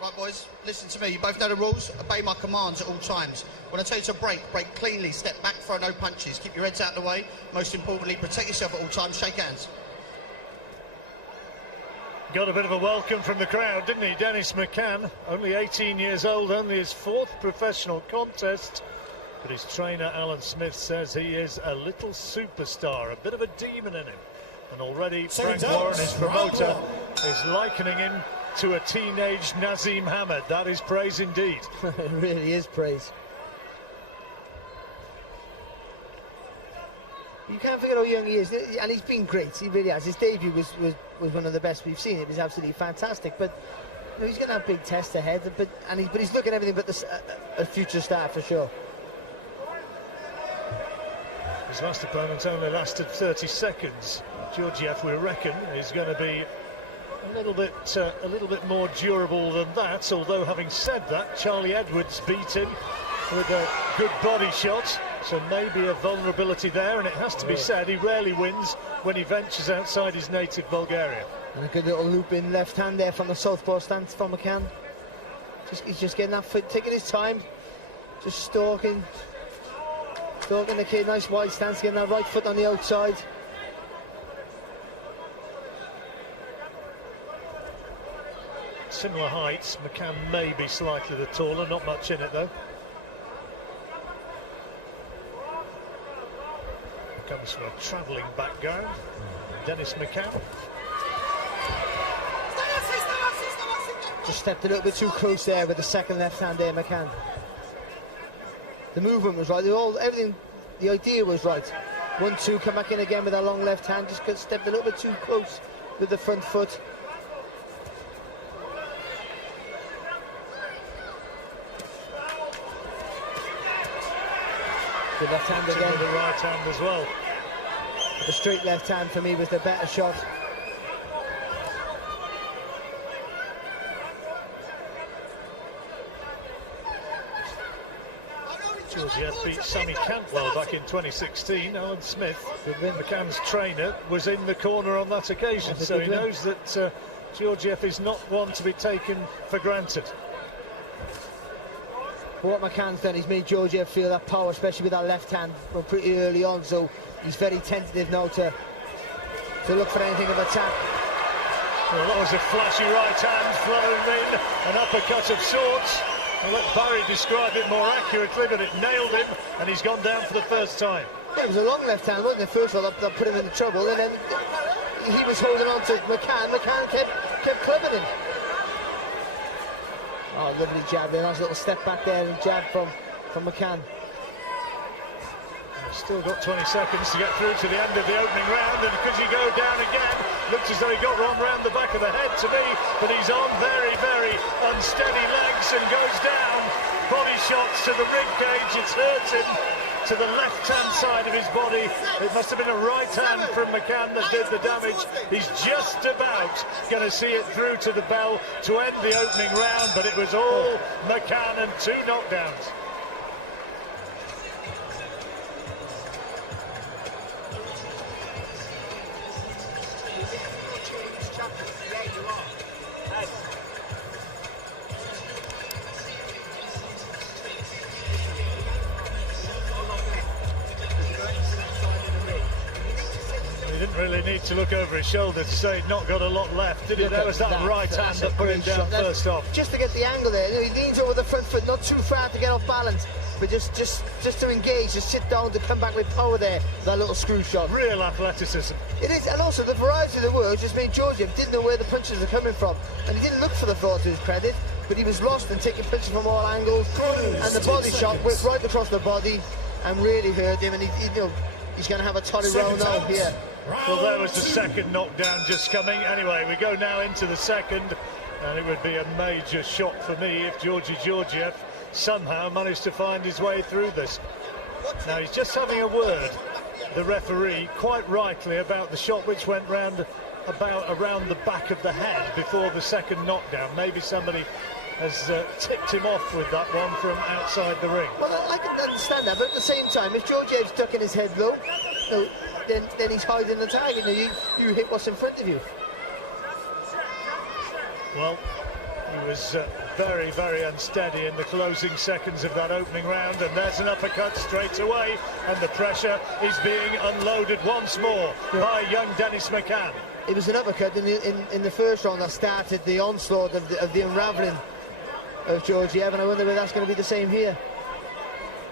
Right, boys, listen to me. You both know the rules. Obey my commands at all times. When I tell you to break cleanly, step back, throw no punches. Keep your heads out of the way. Most importantly, protect yourself at all times. Shake hands. Got a bit of a welcome from the crowd, didn't he? Dennis McCann, only 18 years old, only his 4th professional contest. But his trainer, Alan Smith, says he is a little superstar, a bit of a demon in him. And already Frank Warren, his promoter, is likening him to a teenage Nazim Hamed. That is praise indeed. It really is praise. You can't forget how young he is, and he's been great. He really has. His debut was one of the best we've seen. It was absolutely fantastic. But you know, he's going to have big tests ahead. But he's looking at everything but a future star for sure. His last opponent only lasted 30 seconds. Georgiev, we reckon, is going to be a little bit more durable than that. Although, having said that, Charlie Edwards beat him with a good body shot, so maybe a vulnerability there. And it has to be said, he rarely wins when he ventures outside his native Bulgaria. And a good little loop in left hand there from the southpaw stance from McCann. He's just getting that foot, taking his time, just stalking the kid. Nice wide stance, getting that right foot on the outside. Similar heights. McCann may be slightly the taller, not much in it though. Comes from a travelling background. Dennis McCann. Just stepped a little bit too close there with the second left hand there, McCann. The movement was right. Everything, the idea was right. 1-2, come back in again with that long left hand. Just got stepped a little bit too close with the front foot. The left hand again. The right hand as well. The straight left hand for me was the better shot. Georgiev beat Sammy Cantwell back in 2016. Alan Smith, McCann's trainer, was in the corner on that occasion, so he knows that Georgiev is not one to be taken for granted. But what McCann's done, he's made Georgiev feel that power, especially with that left hand pretty early on, so he's very tentative now to look for anything of attack. Well, that was a flashy right hand flowing in, an uppercut of sorts. I'll let Barry describe it more accurately, but it nailed him, and he's gone down for the first time. Yeah, it was a long left hand, wasn't it? First of all, that put him into trouble, and then he was holding on to McCann. McCann kept clubbing him. Oh, lovely jab there. Nice little step back there and jab from McCann. Still got 20 seconds to get through to the end of the opening round, and could he go down again? Looks as though he got one round the back of the head to me, but he's on very, very unsteady legs and goes down. Body shots to the rib cage, it's hurt him to the left-hand side of his body. It must have been a right hand from McCann that did the damage. He's just about going to see it through to the bell to end the opening round, but it was all McCann and 2 knockdowns. He didn't really need to look over his shoulder to say he'd not got a lot left, did he? There was that right hand that put him down first off. Just to get the angle there, he leans over the front foot, not too far to get off balance, but just to engage, just sit down, to come back with power there, that little screw shot. Real athleticism. It is, and also the variety of the words just made Georgiev didn't know where the punches were coming from, and he didn't look for the floor to his credit, but he was lost and taking punches from all angles, and the body shot went right across the body and really hurt him, and he's going to have a toddy round now here. Well, there was the second knockdown just coming. Anyway, we go now into the second, and it would be a major shock for me if Georgi Georgiev somehow managed to find his way through this. Now, he's just having a word, the referee, quite rightly, about the shot which went round around the back of the head before the second knockdown. Maybe somebody has tipped him off with that one from outside the ring. Well, I can understand that, but at the same time, if Georgiev's ducking his head low, then he's hiding the target. You hit what's in front of you. Well, he was very, very unsteady in the closing seconds of that opening round, and there's an uppercut straight away, and the pressure is being unloaded once more by young Dennis McCann. It was an uppercut in the first round that started the onslaught of the unravelling of Georgiev, and I wonder whether that's going to be the same here.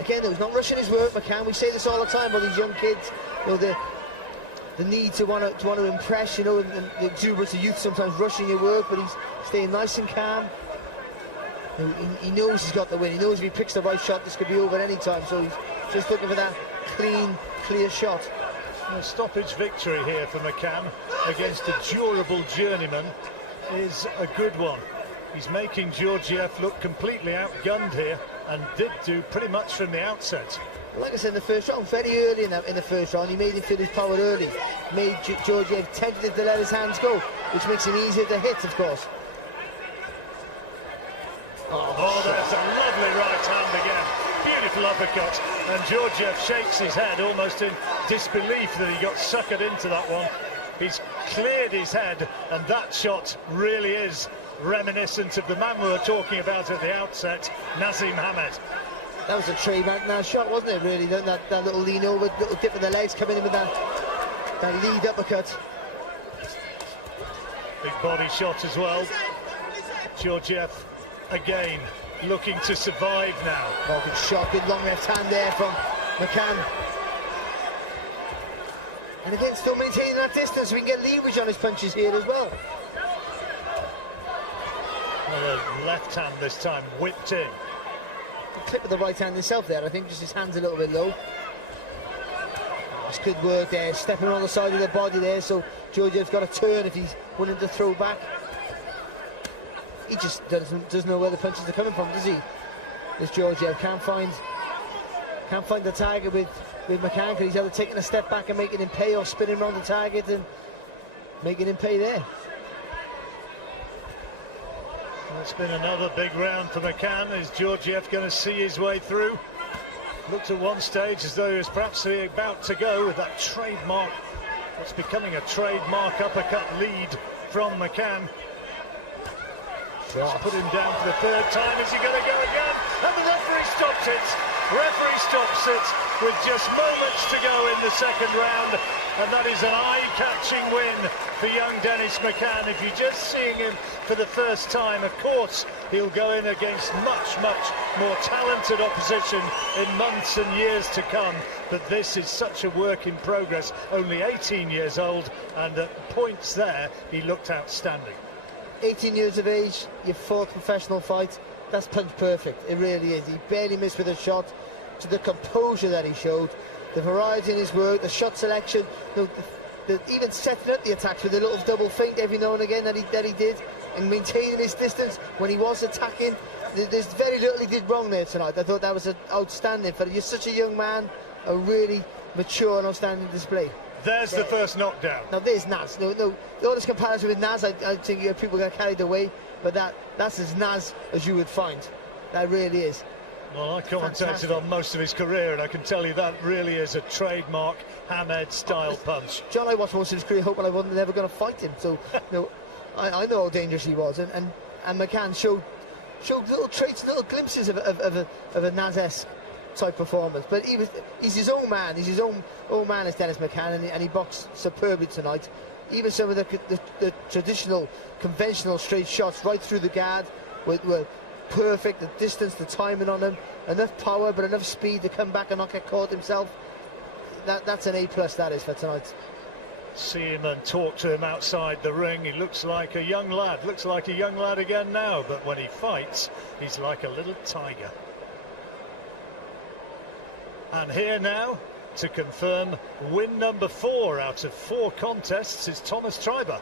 Again, though, he's not rushing his work, McCann. We say this all the time about these young kids, you know, the need to want to impress, you know, and the exuberance of youth sometimes rushing your work, but he's staying nice and calm. He knows he's got the win. He knows if he picks the right shot, this could be over any time. So he's just looking for that clean, clear shot. A stoppage victory here for McCann against a durable journeyman is a good one. He's making Georgiev look completely outgunned here, and did do pretty much from the outset. Like I said in the first round, very early in the first round, he made him feel his power early. Made Georgiev tentative to let his hands go, which makes him easier to hit, of course. Oh, there's a lovely right hand again. Beautiful uppercut. And Georgiev shakes his head almost in disbelief that he got suckered into that one. He's cleared his head, and that shot really is reminiscent of the man we were talking about at the outset, Nazim Hamed. That was a trademark Naz shot, wasn't it, really? That little lean over, little dip of the legs, coming in with that lead uppercut. Big body shot as well. Georgiev again looking to survive now. Oh, good shot, good long left hand there from McCann. And again, still maintaining that distance, so we can get leverage on his punches here as well. The left hand this time whipped in. The clip of the right hand himself there, I think, just his hand's a little bit low. That's good work there, stepping on the side of the body there, so Georgiev's got to turn if he's willing to throw back. He just doesn't know where the punches are coming from, does he? This Georgiev can't find the target with McCann, because he's either taking a step back and making him pay, or spinning around the target and making him pay there. It's been another big round for McCann. Is Georgiev going to see his way through? Looked at one stage as though he was perhaps about to go with that trademark, what's becoming a trademark uppercut lead from McCann. Put him down for the third time. Is he going to go again? And the referee stops it. Referee stops it with just moments to go in the second round. And that is an eye-catching win for young Dennis McCann. If you're just seeing him for the first time, of course, he'll go in against much, much more talented opposition in months and years to come. But this is such a work in progress. Only 18 years old, and at points there, he looked outstanding. 18 years of age, your fourth professional fight. That's punch perfect. It really is. He barely missed with a shot. To the composure that he showed, the variety in his work, the shot selection, even setting up the attacks with a little double feint every now and again that he did, and maintaining his distance when he was attacking. There's very little he did wrong there tonight. I thought that was outstanding. For you're such a young man, a really mature and outstanding display. There's the first knockdown. Now there's Naz. No, all this comparison with Naz, I think people got carried away, but that's as Naz as you would find. That really is. Well, I commentated on most of his career, and I can tell you that really is a trademark Hamed-style punch. John, I watched most of his career hoping I wasn't never going to fight him, so I know how dangerous he was, and McCann showed little traits, little glimpses of a Naz-esque type performance. But he's his own man. He's his own man as Dennis McCann, and he boxed superbly tonight. Even some of the traditional, conventional straight shots right through the guard were perfect. The distance, the timing on them, enough power but enough speed to come back and not get caught himself. That's an A+, that is, for tonight. See him and talk to him outside the ring. He looks like a young lad. Looks like a young lad again now, but when he fights, he's like a little tiger. And here now, to confirm win number 4 out of 4 contests, is Thomas Treiber.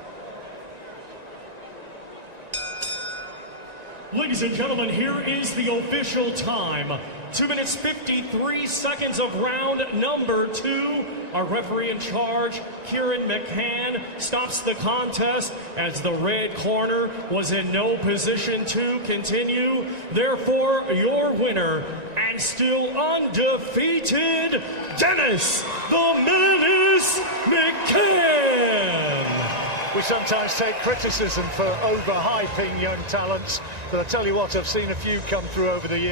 Ladies and gentlemen, here is the official time. 2 minutes 53 seconds of round number 2. Our referee in charge, Kieran McCann, stops the contest as the red corner was in no position to continue. Therefore, your winner and still undefeated, Dennis "The Menace" McCann. we sometimes take criticism for overhyping young talents, but I tell you what, I've seen a few come through over the years.